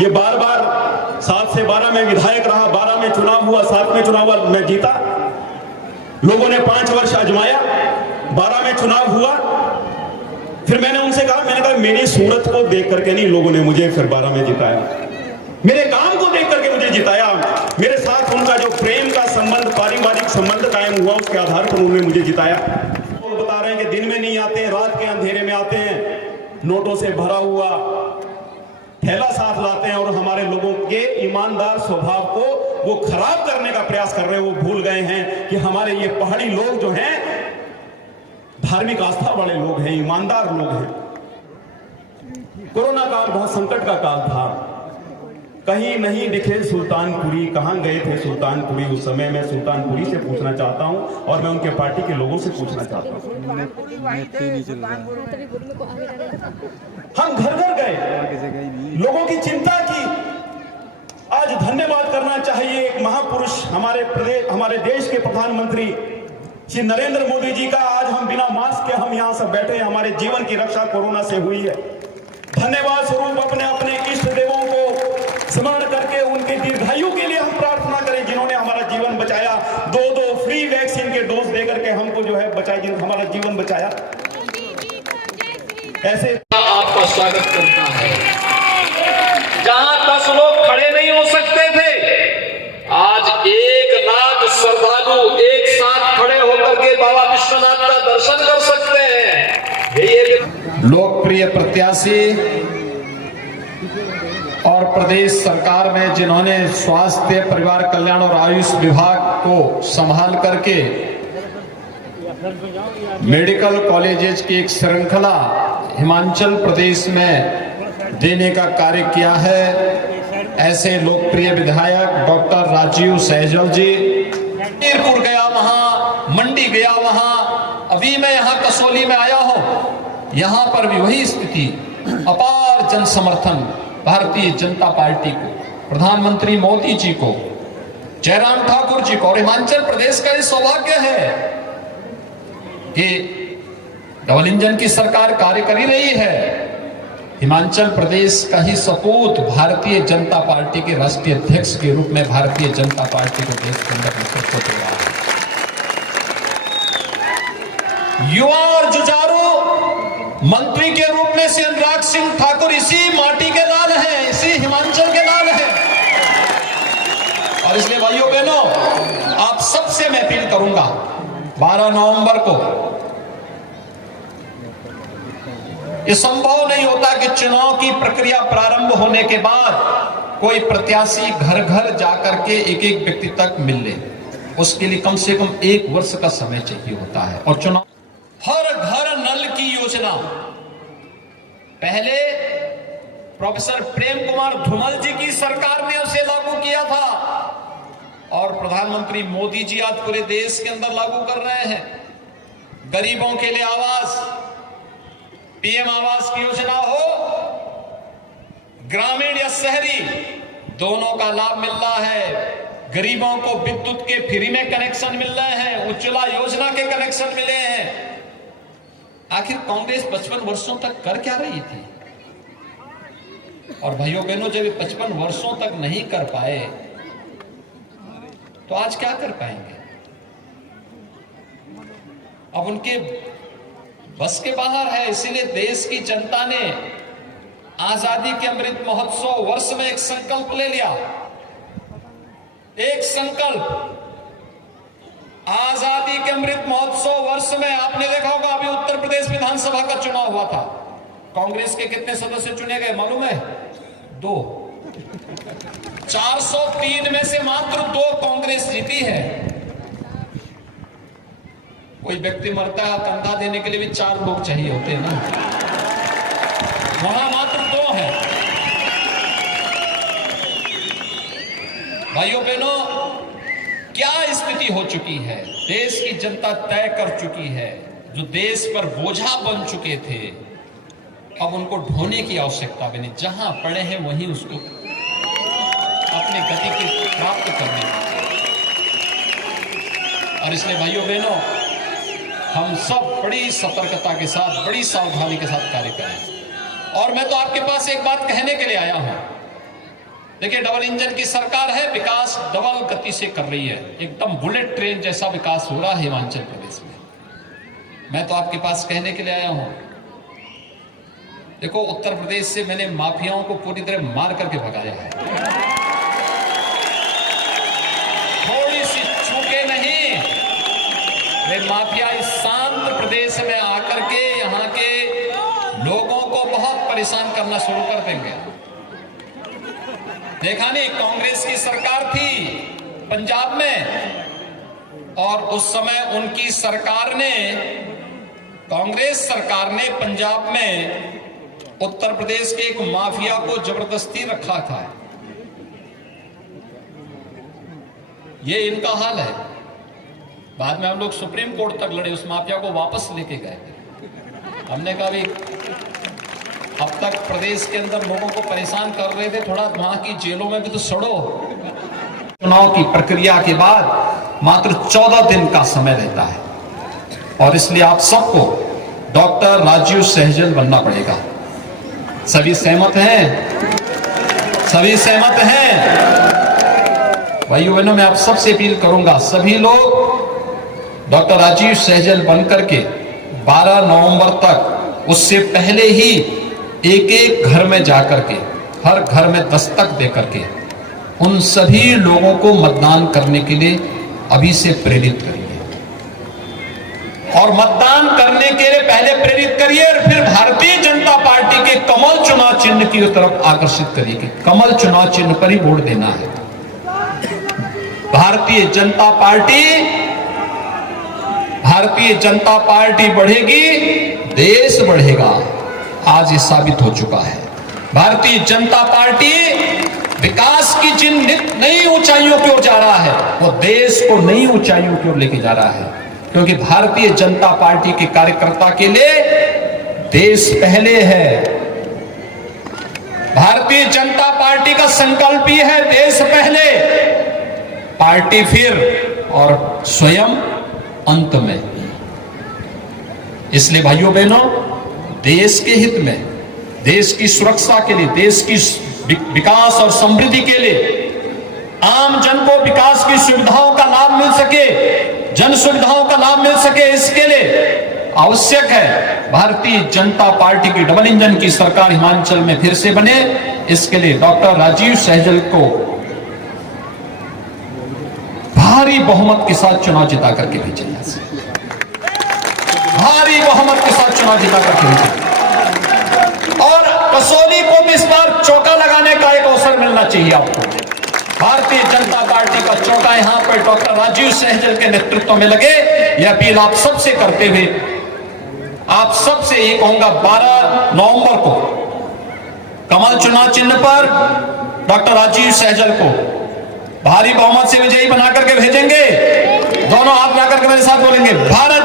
ये बार बार 7 से 12 में विधायक रहा, 12 में चुनाव हुआ, 7 में चुनाव हुआ, मैं जीता। लोगों ने 5 वर्ष आजमाया, 12 में चुनाव हुआ। फिर मैंने उनसे कहा, मैंने कहा मेरी सूरत को देख करके नहीं लोगों ने मुझे फिर 12 में जिताया, मेरे काम को देख करके मुझे जिताया। मेरे साथ उनका जो प्रेम का संबंध, पारिवारिक संबंध कायम हुआ, उसके आधार पर उन्होंने मुझे जिताया। वो बता रहे हैं कि दिन में नहीं आते, रात के अंधेरे में आते हैं, नोटों से भरा हुआ थैला साथ लाते हैं और हमारे लोगों के ईमानदार स्वभाव को वो खराब करने का प्रयास कर रहे हैं। वो भूल गए हैं कि हमारे ये पहाड़ी लोग जो हैं धार्मिक आस्था वाले लोग हैं, ईमानदार लोग हैं। कोरोना काल बहुत संकट का काल था, कहीं नहीं दिखे सुल्तानपुरी, कहां गए थे सुल्तानपुरी उस समय। मैं सुल्तानपुरी से पूछना चाहता हूं और मैं उनके पार्टी के लोगों से पूछना चाहता हूं। हम घर घर गए, लोगों की चिंता की। आज धन्यवाद करना चाहिए एक महापुरुष, हमारे देश के प्रधानमंत्री श्री नरेंद्र मोदी जी का। आज हम बिना मास्क के हम यहाँ सब बैठे हैं, हमारे जीवन की रक्षा कोरोना से हुई है। धन्यवाद स्वरूप अपने अपने इष्ट देवों को स्मरण करके उनके दीर्घायु के लिए हम प्रार्थना करें, जिन्होंने हमारा जीवन बचाया। 2 फ्री वैक्सीन के डोज देकर के हमको जो है बचाया, हमारा जीवन बचाया। ऐसे आपका स्वागत करता है। जहां 10 लोग खड़े नहीं हो सकते थे, आज 1 लाख श्रद्धालु एक साथ खड़े होकर के बाबा विश्वनाथ का दर्शन कर सकते हैं। यही लोकप्रिय प्रत्याशी और प्रदेश सरकार में जिन्होंने स्वास्थ्य, परिवार कल्याण और आयुष विभाग को संभाल करके मेडिकल कॉलेजेस की एक श्रृंखला हिमाचल प्रदेश में देने का कार्य किया है, ऐसे लोकप्रिय विधायक डॉक्टर राजीव सहजल जी। मीरपुर गया वहां, मंडी गया वहां, अभी मैं यहाँ कसौली में आया हूं, यहां पर भी वही स्थिति। अपार जन समर्थन भारतीय जनता पार्टी को, प्रधानमंत्री मोदी जी को, जयराम ठाकुर जी को। और हिमाचल प्रदेश का ये सौभाग्य है कि डबल इंजन की सरकार कार्य कर ही रही है। हिमाचल प्रदेश का ही सपूत भारतीय जनता पार्टी के राष्ट्रीय अध्यक्ष के रूप में भारतीय जनता पार्टी को देश के अंदर नेतृत्व दे रहा है। युवा और जुझारू मंत्री के रूप में से अनुराग सिंह ठाकुर इसी माटी के लाल हैं, इसी हिमाचल के लाल हैं। और इसलिए भाइयों बहनों, आप सबसे मैं अपील करूंगा, 12 नवंबर को यह संभव नहीं होता कि चुनाव की प्रक्रिया प्रारंभ होने के बाद कोई प्रत्याशी घर घर जाकर के एक एक व्यक्ति तक मिल ले। उसके लिए कम से कम 1 वर्ष का समय चाहिए होता है। और चुनाव, हर घर नल की योजना पहले प्रोफेसर प्रेम कुमार धूमल जी की सरकार ने उसे लागू किया था और प्रधानमंत्री मोदी जी आज पूरे देश के अंदर लागू कर रहे हैं। गरीबों के लिए आवास, पीएम आवास की योजना हो, ग्रामीण या शहरी दोनों का लाभ मिल रहा है। गरीबों को विद्युत के फ्री में कनेक्शन मिल रहे हैं, उज्ज्वला योजना के कनेक्शन मिले हैं। आखिर कांग्रेस 55 वर्षों तक कर क्या रही थी? और भाइयों बहनों, जब 55 वर्षों तक नहीं कर पाए तो आज क्या कर पाएंगे? अब उनके बस के बाहर है। इसीलिए देश की जनता ने आजादी के अमृत महोत्सव वर्ष में एक संकल्प ले लिया। एक संकल्प, आजादी के अमृत महोत्सव वर्ष में आपने देखा होगा, अभी उत्तर प्रदेश विधानसभा का चुनाव हुआ था। कांग्रेस के कितने सदस्य चुने गए मालूम है? 2। 403 में से मात्र 2 कांग्रेस जीती है। कोई व्यक्ति मरता है, कंधा देने के लिए भी 4 लोग चाहिए होते हैं ना, वहां मात्र 2 है। भाइयों बहनों, क्या स्थिति हो चुकी है? देश की जनता तय कर चुकी है। जो देश पर बोझा बन चुके थे, अब उनको ढोने की आवश्यकता भी नहीं। जहां पड़े हैं वहीं उसको अपनी गति की प्राप्त करने की। और इसलिए भाइयों बहनों, हम सब बड़ी सतर्कता के साथ, बड़ी सावधानी के साथ कार्य करें। और मैं तो आपके पास एक बात कहने के लिए आया हूं देखिए, डबल इंजन की सरकार है, विकास डबल गति से कर रही है, एकदम बुलेट ट्रेन जैसा विकास हो रहा है हिमाचल प्रदेश में। मैं तो आपके पास कहने के लिए आया हूं, देखो उत्तर प्रदेश से मैंने माफियाओं को पूरी तरह मार करके भगाया है, थोड़ी सी चूके नहीं। वे माफिया इस शांत प्रदेश में आकर के यहां के लोगों को बहुत परेशान करना शुरू कर देंगे। देखा नहीं, कांग्रेस की सरकार थी पंजाब में, और उस समय उनकी सरकार ने, कांग्रेस सरकार ने पंजाब में उत्तर प्रदेश के एक माफिया को जबरदस्ती रखा था। ये इनका हाल है। बाद में हम लोग सुप्रीम कोर्ट तक लड़े, उस माफिया को वापस लेके गए। हमने कहा भी अब तक प्रदेश के अंदर लोगों को परेशान कर रहे थे, थोड़ा वहां की जेलों में भी तो सड़ो। चुनाव की प्रक्रिया के बाद मात्र 14 दिन का समय रहता है, और इसलिए आप सबको डॉक्टर राजीव सहजल बनना पड़ेगा। सभी सहमत हैं? सभी सहमत हैं? भाइयों बहनों, मैं आप सबसे अपील करूंगा, सभी लोग डॉक्टर राजीव सहजल बनकर के 12 नवंबर तक, उससे पहले ही एक एक घर में जाकर के, हर घर में दस्तक देकर के उन सभी लोगों को मतदान करने के लिए अभी से प्रेरित करिए। और मतदान करने के लिए पहले प्रेरित करिए, और फिर भारतीय जनता पार्टी के कमल चुनाव चिन्ह की तरफ आकर्षित करिए। कमल चुनाव चिन्ह पर ही वोट देना है। भारतीय जनता पार्टी बढ़ेगी, देश बढ़ेगा। आज ये साबित हो चुका है। भारतीय जनता पार्टी विकास की जिन नई ऊंचाइयों की ओर जा रहा है, वो देश को नई ऊंचाइयों की ओर लेके जा रहा है। क्योंकि भारतीय जनता पार्टी के कार्यकर्ता के लिए देश पहले है। भारतीय जनता पार्टी का संकल्प ही है, देश पहले, पार्टी फिर, और स्वयं अंत में। इसलिए भाइयों बहनों, देश के हित में, देश की सुरक्षा के लिए, देश की विकास और समृद्धि के लिए, आम जन को विकास की सुविधाओं का लाभ मिल सके, जन सुविधाओं का लाभ मिल सके, इसके लिए आवश्यक है भारतीय जनता पार्टी की डबल इंजन की सरकार हिमाचल में फिर से बने। इसके लिए डॉक्टर राजीव सहजल को भारी बहुमत के साथ चुनाव जिता करके भेजें। भारी बहुमत के साथ चुनाव जिता करके भेजें। और कसौली को भी इस बार चौका लगाने का एक अवसर मिलना चाहिए आपको। भारतीय जनता पार्टी का चौका यहां पर डॉक्टर राजीव सहजल के नेतृत्व में लगे। यह अपील आप सबसे करते हुए, आप सबसे ये कहूंगा, 12 नवंबर को कमल चुनाव चिन्ह पर डॉक्टर राजीव सहजल को भारी बहुमत से विजयी बना करके भेजेंगे। दोनों हाथ मिलाकर के मेरे साथ बोलेंगे, भारत